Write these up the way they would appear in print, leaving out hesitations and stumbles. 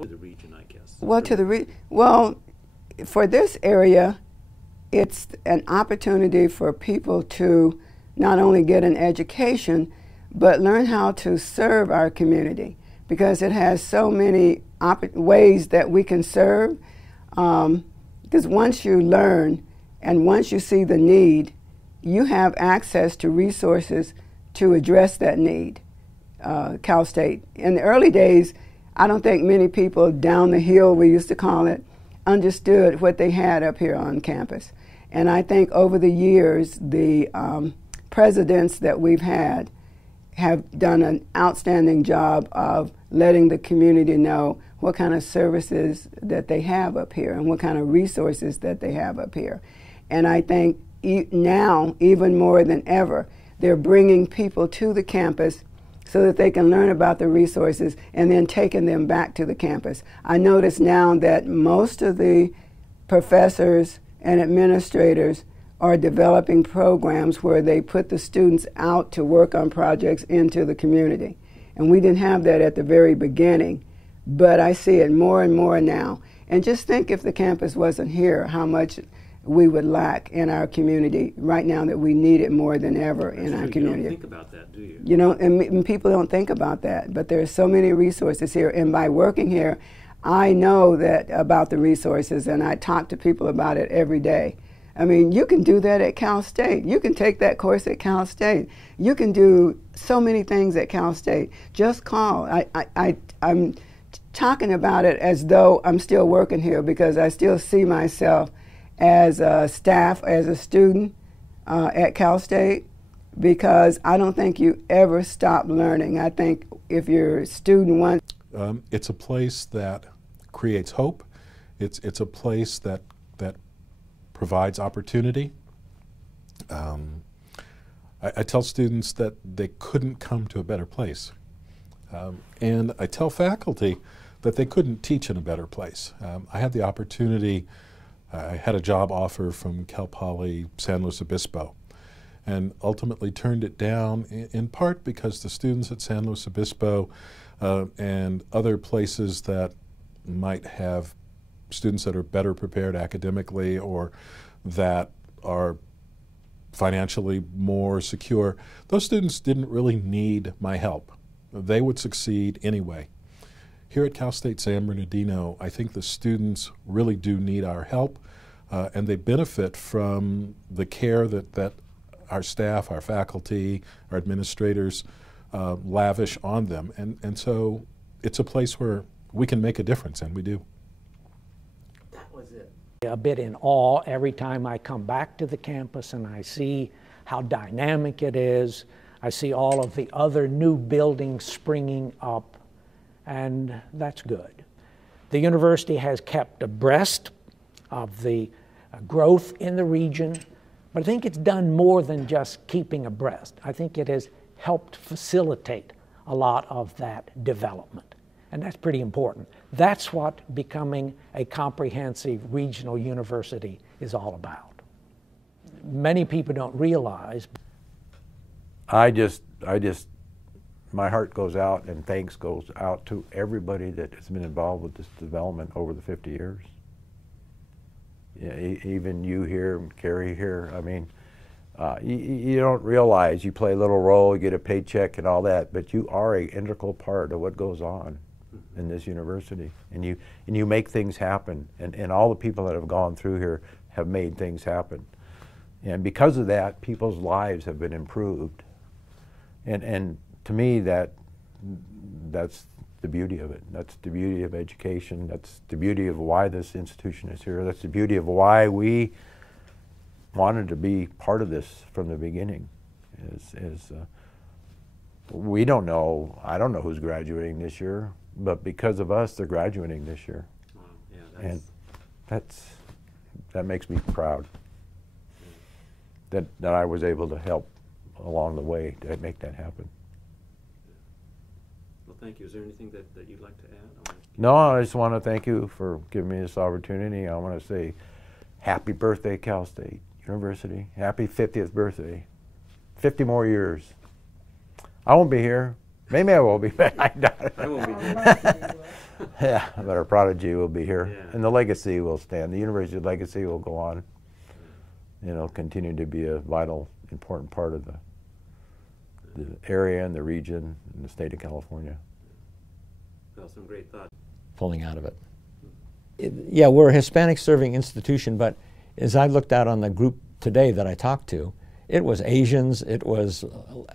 To the region, I guess. Well, for this area, it's an opportunity for people to not only get an education, but learn how to serve our community, because it has so many ways that we can serve. Because once you learn and once you see the need, you have access to resources to address that need. Cal State, in the early days, I don't think many people down the hill, we used to call it, understood what they had up here on campus. And I think over the years, the presidents that we've had have done an outstanding job of letting the community know what kind of services that they have up here and what kind of resources that they have up here. And I think now, even more than ever, they're bringing people to the campus so that they can learn about the resources and then taking them back to the campus. I notice now that most of the professors and administrators are developing programs where they put the students out to work on projects into the community. And we didn't have that at the very beginning, but I see it more and more now. And just think, if the campus wasn't here, how much we would lack in our community right now, that we need it more than ever in our community. You don't think about that, do you? You know, and people don't think about that, but there are so many resources here, and by working here, I know that about the resources, and I talk to people about it every day. I mean, you can do that at Cal State. You can take that course at Cal State. You can do so many things at Cal State. Just call. I'm talking about it as though I'm still working here, because I still see myself as a staff, as a student at Cal State, because I don't think you ever stop learning. I think if you're a student once. It's a place that creates hope. It's a place that provides opportunity. I tell students that they couldn't come to a better place. And I tell faculty that they couldn't teach in a better place. I had the opportunity, I had a job offer from Cal Poly San Luis Obispo, and ultimately turned it down in part because the students at San Luis Obispo and other places that might have students that are better prepared academically or that are financially more secure, those students didn't really need my help. They would succeed anyway. Here at Cal State San Bernardino, I think the students really do need our help, and they benefit from the care that our staff, our faculty, our administrators lavish on them. And so it's a place where we can make a difference, and we do. That was it. A bit in awe every time I come back to the campus and I see how dynamic it is. I see all of the other new buildings springing up, and that's good. The university has kept abreast of the growth in the region, but I think it's done more than just keeping abreast. I think it has helped facilitate a lot of that development, and that's pretty important. That's what becoming a comprehensive regional university is all about. Many people don't realize. My heart goes out and thanks goes out to everybody that has been involved with this development over the 50 years. Yeah, even you here, Carrie here, I mean, you don't realize you play a little role, you get a paycheck and all that, but you are an integral part of what goes on in this university, and you make things happen, and all the people that have gone through here have made things happen. And because of that, people's lives have been improved. And to me, that's the beauty of it. That's the beauty of education. That's the beauty of why this institution is here. That's the beauty of why we wanted to be part of this from the beginning. We don't know, I don't know who's graduating this year, but because of us, they're graduating this year. Wow. Yeah, and that makes me proud that I was able to help along the way to make that happen. Well, thank you. Is there anything that you'd like to add? No, I just want to thank you for giving me this opportunity. I want to say happy birthday, Cal State University. Happy 50th birthday. 50 more years. I won't be here. Maybe I will be, but I doubt it. I won't be here. Yeah, but our prodigy will be here, Yeah. and the legacy will stand. The university legacy will go on. You know, continue to be a vital, important part of the area and the region and the state of California. Well, some great thoughts. Pulling out of it. Yeah, we're a Hispanic serving institution, but as I looked out on the group today that I talked to, it was Asians, it was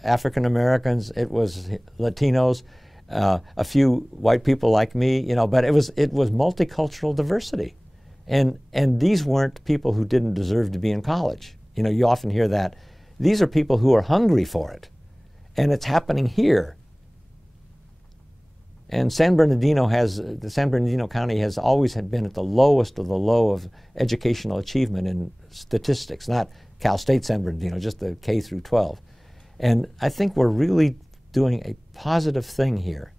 African Americans, it was Latinos, a few white people like me, you know, but it was multicultural diversity. And these weren't people who didn't deserve to be in college. You know, you often hear that. These are people who are hungry for it. And it's happening here. And the San Bernardino County has always been at the lowest of the low of educational achievement in statistics, not Cal State San Bernardino, just the K through 12. And I think we're really doing a positive thing here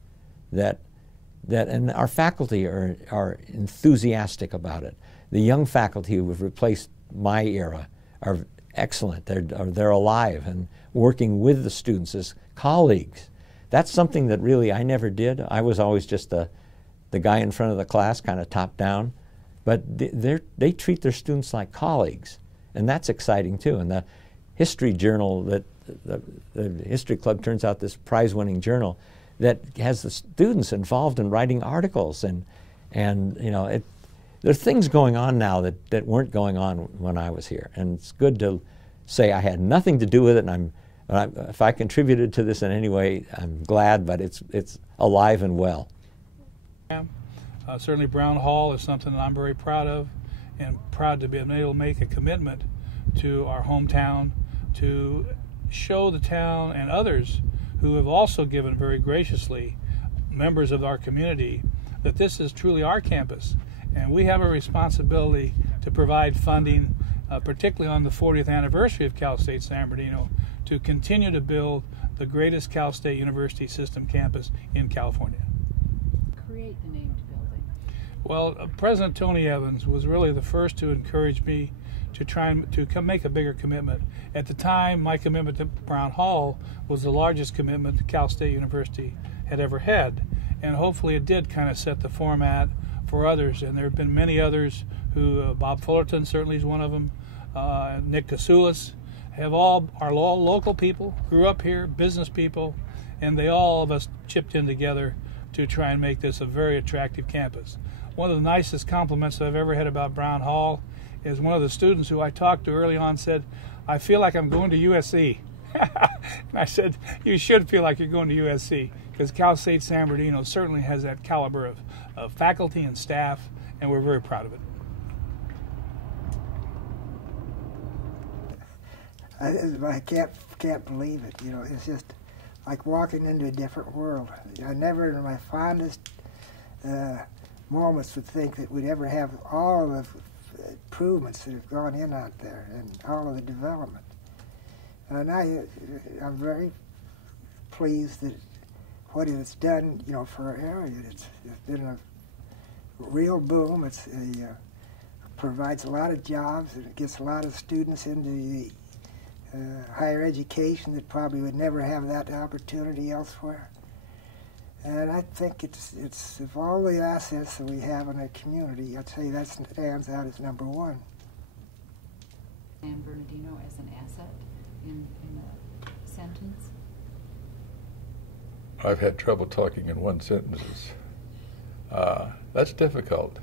and our faculty are enthusiastic about it. The young faculty who have replaced my era are excellent. They're alive and working with the students as colleagues. That's something that really I never did. I was always just the guy in front of the class, kind of top down. But they treat their students like colleagues, and that's exciting too. And the history journal that the History Club turns out this prize-winning journal that has the students involved in writing articles, and you know, there are things going on now that weren't going on when I was here, and it's good to say I had nothing to do with it, and if I contributed to this in any way, I'm glad, but it's alive and well. Certainly Brown Hall is something that I'm very proud of, and proud to be able to make a commitment to our hometown, to show the town and others who have also given very graciously, members of our community, that this is truly our campus. And we have a responsibility to provide funding, particularly on the 40th anniversary of Cal State San Bernardino, to continue to build the greatest Cal State University system campus in California. Create the named building. Well, President Tony Evans was really the first to encourage me to try and make a bigger commitment. At the time, my commitment to Brown Hall was the largest commitment that Cal State University had ever had, and hopefully it did kind of set the format for others. And there have been many others who, Bob Fullerton certainly is one of them, Nick Kasulis, are all local people, grew up here, business people, and they all of us chipped in together to try and make this a very attractive campus. One of the nicest compliments I've ever had about Brown Hall is one of the students who I talked to early on said, "I feel like I'm going to USC." And I said, "You should feel like you're going to USC, because Cal State San Bernardino certainly has that caliber of faculty and staff, and we're very proud of it." I can't believe it. You know, it's just like walking into a different world. I never, in my fondest moments, would think that we'd ever have all of the improvements that have gone in out there and all of the development. And I'm very pleased that what it's done, you know, for our area. It's been a real boom. It provides a lot of jobs, and it gets a lot of students into the higher education that probably would never have that opportunity elsewhere. And I think it's of all the assets that we have in our community, I'd say that stands out as number one. San Bernardino as an asset in a sentence? I've had trouble talking in one sentence. That's difficult.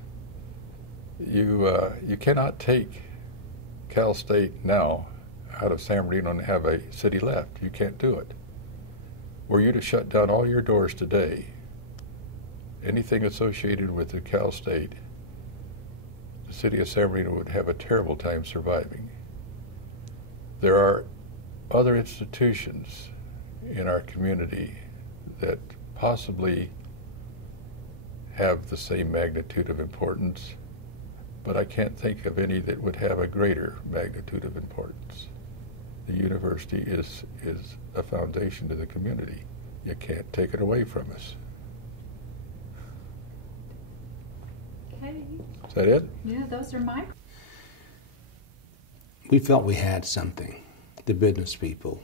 You cannot take Cal State now out of San Bernardino and have a city left. You can't do it. Were you to shut down all your doors today, anything associated with the Cal State, the city of San Bernardino would have a terrible time surviving. There are other institutions in our community that possibly have the same magnitude of importance, but I can't think of any that would have a greater magnitude of importance. The university is a foundation to the community. You can't take it away from us. Okay. Is that it? Yeah, those are my... We felt we had something, the business people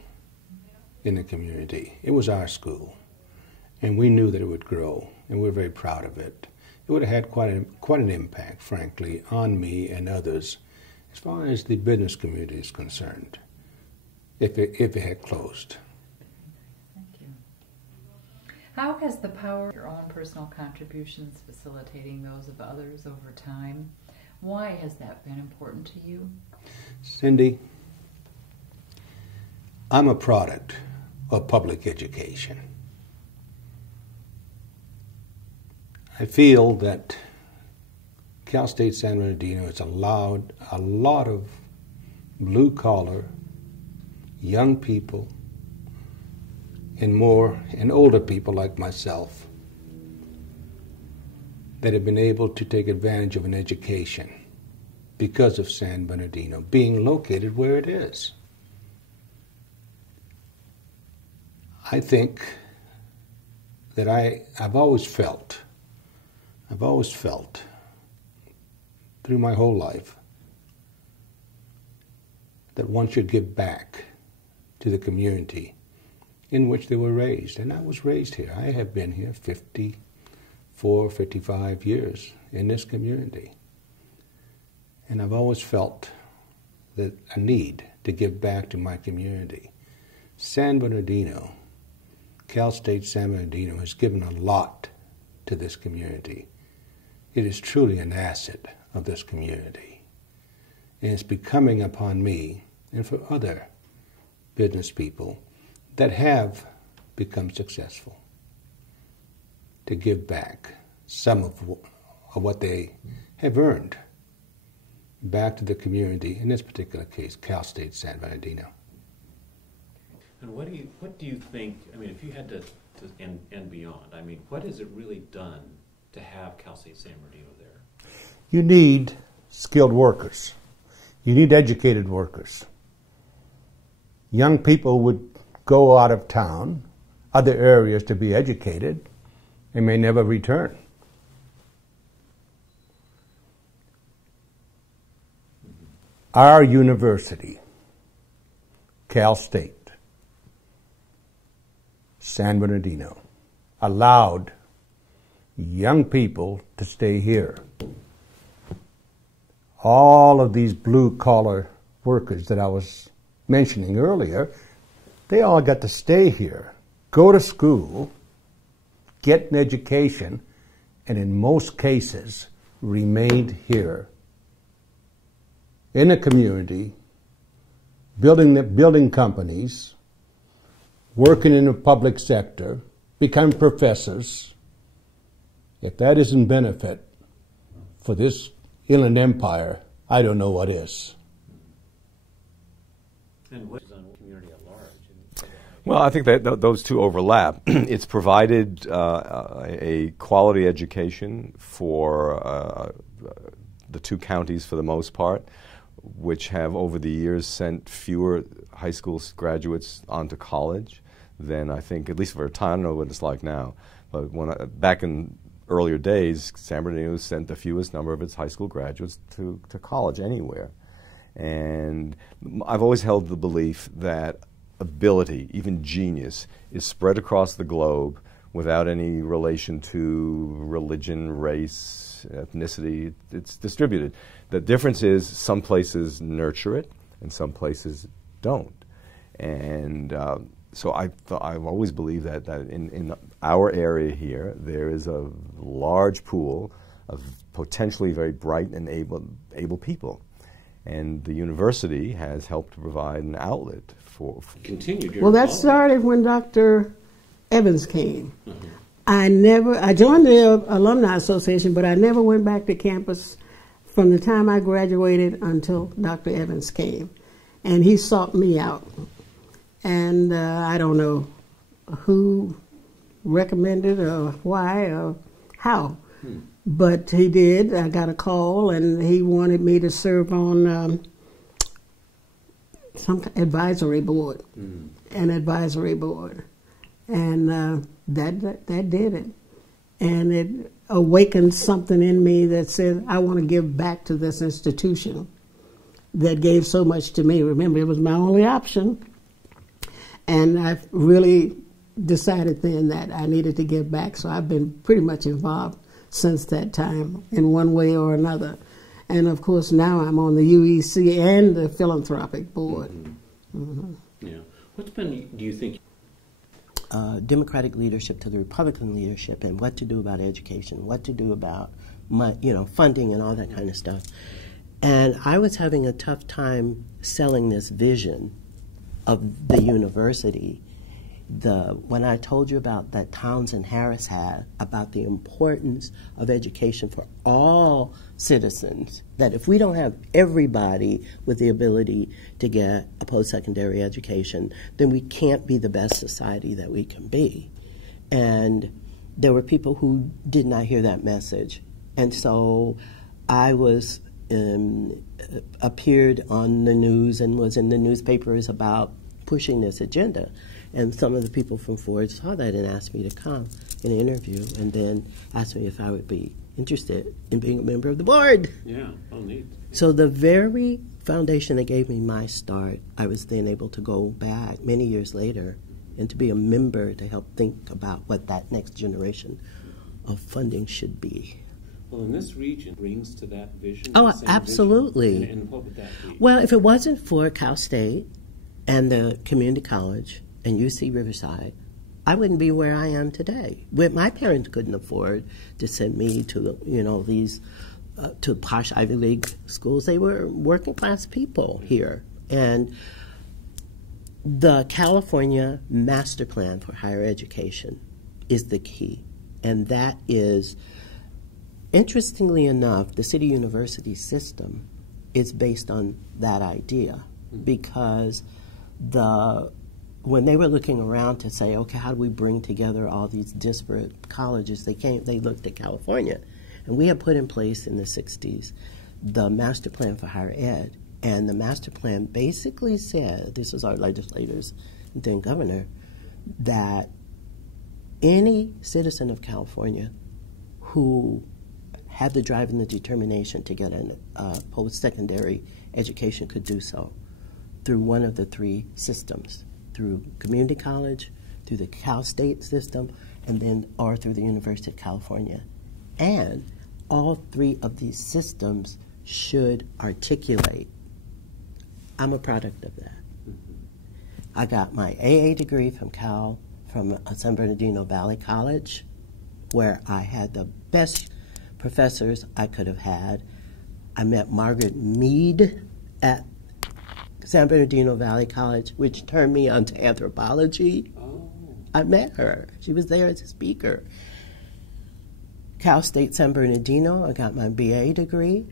in the community. It was our school. and we knew that it would grow, and we're very proud of it. It would have had quite an impact, frankly, on me and others as far as the business community is concerned, if it had closed. Thank you. How has the power of your own personal contributions facilitating those of others over time? Why has that been important to you? Cindy, I'm a product of public education. I feel that Cal State San Bernardino has allowed a lot of blue-collar, young people, and older people like myself that have been able to take advantage of an education because of San Bernardino being located where it is. I think that I've always felt through my whole life that one should give back to the community in which they were raised. And I was raised here. I have been here 54, 55 years in this community. And I've always felt that a need to give back to my community. San Bernardino, Cal State San Bernardino, has given a lot to this community. It is truly an asset of this community. And it's becoming upon me and for other business people that have become successful to give back some of what they have earned back to the community, in this particular case, Cal State San Bernardino. And what do you think, I mean, if you had to and beyond, I mean, what has it really done to have Cal State San Bernardino there? You need skilled workers. You need educated workers. Young people would go out of town, other areas to be educated, and may never return. Our university, Cal State, San Bernardino, allowed young people to stay here. All of these blue-collar workers that I was mentioning earlier, they all got to stay here, go to school, get an education, and in most cases remained here in the community, building companies, working in the public sector, become professors. If that isn't benefit for this inland empire, I don't know what is. And what is on the community at large? Well, I think that those two overlap. It's provided a quality education for the two counties for the most part, which have over the years sent fewer high school graduates onto college than I think, at least for a time. I don't know what it's like now, but back in earlier days, San Bernardino sent the fewest number of its high school graduates to college anywhere. And I've always held the belief that ability, even genius, is spread across the globe without any relation to religion, race, ethnicity. It's distributed. The difference is some places nurture it and some places don't. And so I've always believed that in our area here, there is a large pool of potentially very bright and able people. And the university has helped to provide an outlet for continued. Well, that started when Dr. Evans came. Mm-hmm. I joined the Alumni Association, but I never went back to campus from the time I graduated until Dr. Evans came. And he sought me out. And I don't know who recommended or why or how. But he did. I got a call, and he wanted me to serve on some advisory board, an advisory board. And that did it. And it awakened something in me that said, I want to give back to this institution that gave so much to me. Remember, it was my only option. And I really decided then that I needed to give back. So I've been pretty much involved since that time in one way or another. And of course now I'm on the UEC and the philanthropic board. Yeah. What's been, do you think? Democratic leadership to the Republican leadership, and what to do about education, what to do about funding and all that kind of stuff. And I was having a tough time selling this vision of the university. When I told you about that Townsend Harris had about the importance of education for all citizens, that if we don't have everybody with the ability to get a post-secondary education, then we can't be the best society that we can be. And there were people who did not hear that message. And so I was appeared on the news and was in the newspapers about pushing this agenda. And some of the people from Ford saw that and asked me to come and interview, and then asked me if I would be interested in being a member of the board. Yeah, oh neat. So the very foundation that gave me my start, I was then able to go back many years later and to be a member to help think about what that next generation of funding should be. Well, in this region brings to that vision. Oh, that same absolutely. Vision. And what would that be? Well, if it wasn't for Cal State and the community college and UC Riverside, I wouldn't be where I am today. My parents couldn't afford to send me to, these to posh Ivy League schools. They were working class people here. And the California Master Plan for Higher Education is the key. And that is, interestingly enough, the City University system is based on that idea, because when they were looking around to say, okay, how do we bring together all these disparate colleges, they looked at California. And we had put in place in the 60s the Master Plan for Higher Ed. And the Master Plan basically said, this is our legislators and then governor, that any citizen of California who had the drive and the determination to get a post-secondary education could do so through one of the three systems, through community college, through the Cal State system, and then or through the University of California. And all three of these systems should articulate. I'm a product of that. I got my AA degree from San Bernardino Valley College, where I had the best professors I could have had. I met Margaret Mead at San Bernardino Valley College, which turned me onto anthropology. Oh. I met her. She was there as a speaker. Cal State San Bernardino, I got my BA degree,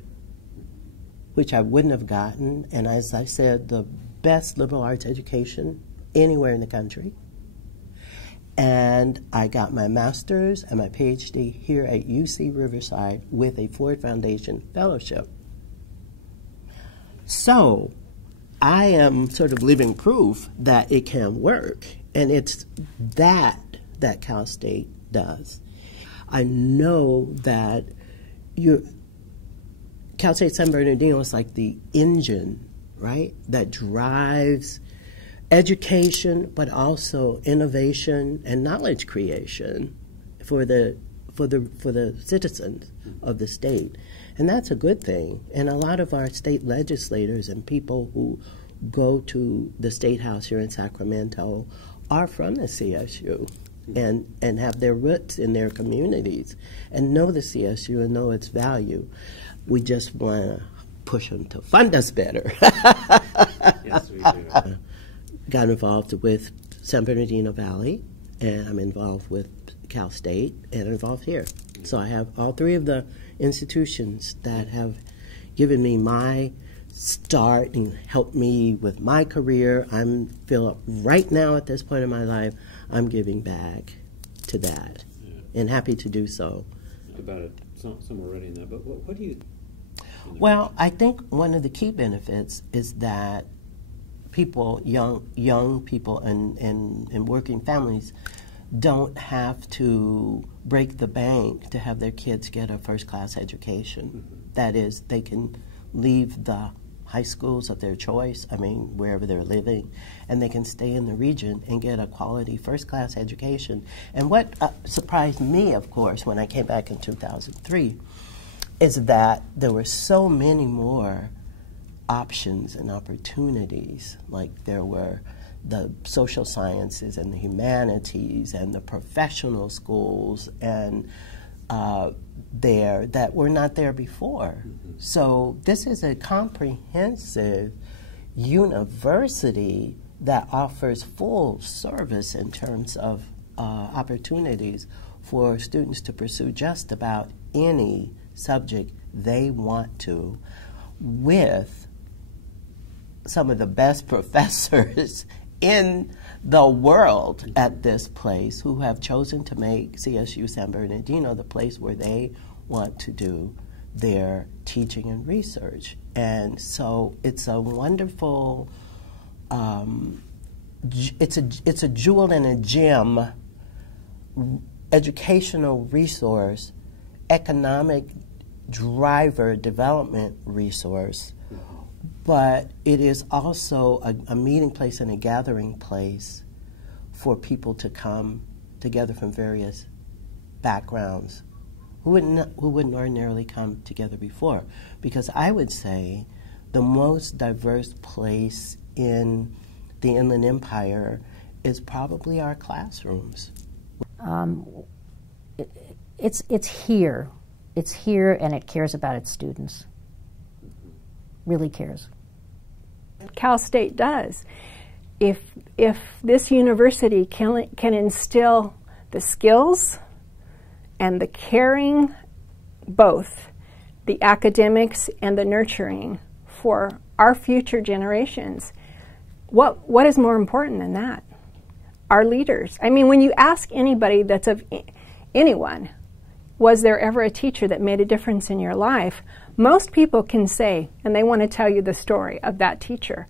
which I wouldn't have gotten, and as I said, the best liberal arts education anywhere in the country. And I got my master's and my PhD here at UC Riverside with a Ford Foundation fellowship. So I am sort of living proof that it can work, and it's that Cal State does. I know that Cal State San Bernardino is like the engine, right, that drives education, but also innovation and knowledge creation for the citizens of the state. And that's a good thing. And a lot of our state legislators and people who go to the State House here in Sacramento are from the CSU and have their roots in their communities and know the CSU and know its value. We just want to push them to fund us better. Yes, we do. Got involved with San Bernardino Valley, and I'm involved with Cal State, and involved here. So I have all three of the institutions that have given me my start and helped me with my career. I feel right now at this point in my life, I'm giving back to that, and happy to do so. About it, some already in that, but what do you? Well, I think one of the key benefits is that people, young people and working families don't have to break the bank to have their kids get a first-class education. That is, they can leave the high schools of their choice, I mean, wherever they're living, and they can stay in the region and get a quality first-class education. And what surprised me, of course, when I came back in 2003, is that there were so many more options and opportunities. Like there were the social sciences and the humanities and the professional schools and there that were not there before. So this is a comprehensive university that offers full service in terms of opportunities for students to pursue just about any subject they want to, with some of the best professors in the world at this place who have chosen to make CSU San Bernardino the place where they want to do their teaching and research. And so it's a wonderful, it's a jewel and a gem, educational resource, economic driver development resource, but it is also a meeting place and a gathering place for people to come together from various backgrounds who wouldn't ordinarily come together before. Because I would say the most diverse place in the Inland Empire is probably our classrooms. It's here. It's here, and it cares about its students. Really cares. Cal State does. If this university can instill the skills and the caring, both the academics and the nurturing for our future generations, what is more important than that? Our leaders. I mean, when you ask anybody that's of anyone, was there ever a teacher that made a difference in your life? Most people can say, and they want to tell you the story of that teacher.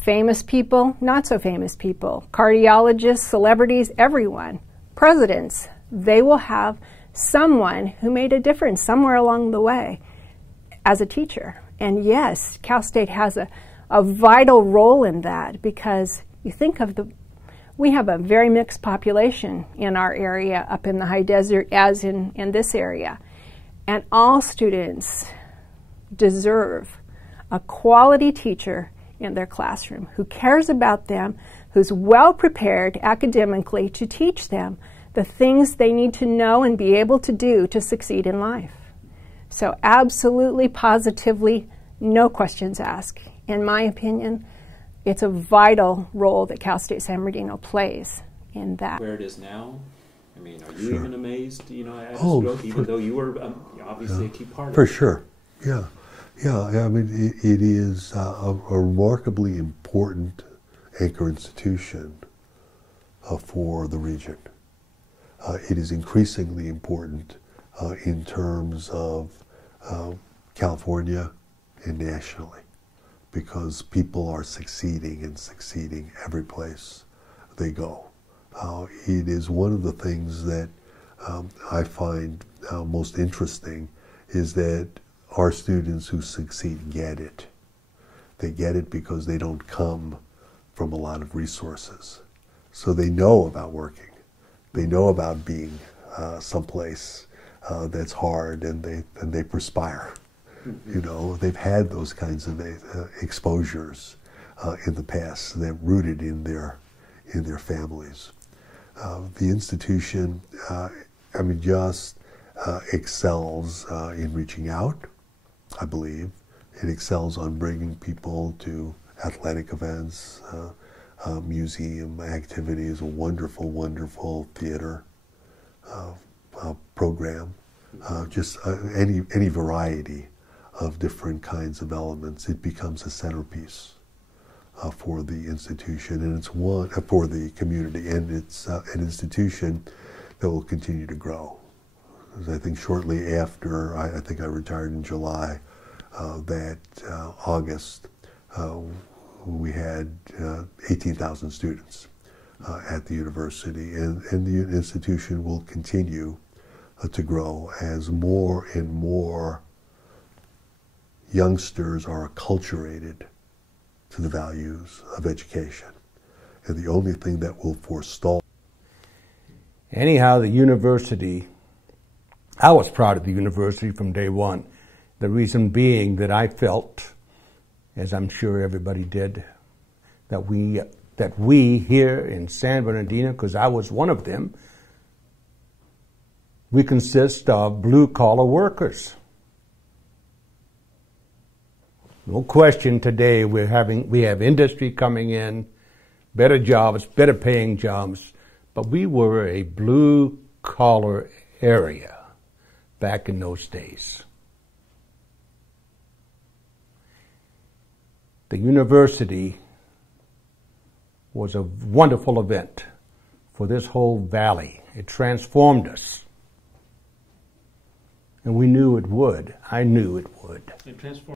Famous people, not so famous people, cardiologists, celebrities, everyone, presidents, they will have someone who made a difference somewhere along the way as a teacher. And yes, Cal State has a vital role in that, because you think of we have a very mixed population in our area, up in the high desert, as in this area. And all students deserve a quality teacher in their classroom who cares about them, who's well prepared academically to teach them the things they need to know and be able to do to succeed in life. So absolutely, positively, no questions asked. In my opinion, it's a vital role that Cal State San Bernardino plays in that. Where it is now, I mean, are you even amazed, at a stroke, even though you were obviously a key part of it? For sure, yeah. I mean, it is a remarkably important anchor institution for the region. It is increasingly important in terms of California and nationally, because people are succeeding and succeeding every place they go. It is one of the things that I find most interesting is that our students who succeed get it. They get it because they don't come from a lot of resources. So they know about working. They know about being someplace that's hard, and they perspire. You know, they've had those kinds of exposures in the past that rooted in their families. The institution, I mean, just excels in reaching out, I believe. It excels on bringing people to athletic events, museum activities, a wonderful, wonderful theater program, just any variety of different kinds of elements. It becomes a centerpiece for the institution, and it's one for the community, and it's an institution that will continue to grow. Because I think shortly after, I think I retired in July, that August, we had 18,000 students at the university, and the institution will continue to grow as more and more youngsters are acculturated to the values of education. And the only thing that will forestall. Anyhow, the university, I was proud of the university from day one. The reason being that I felt, as I'm sure everybody did, that we here in San Bernardino, because I was one of them, we consist of blue-collar workers. No question today we have industry coming in, better jobs, better paying jobs, but we were a blue-collar area back in those days. The university was a wonderful event for this whole valley. It transformed us. And we knew it would. I knew it would. It transformed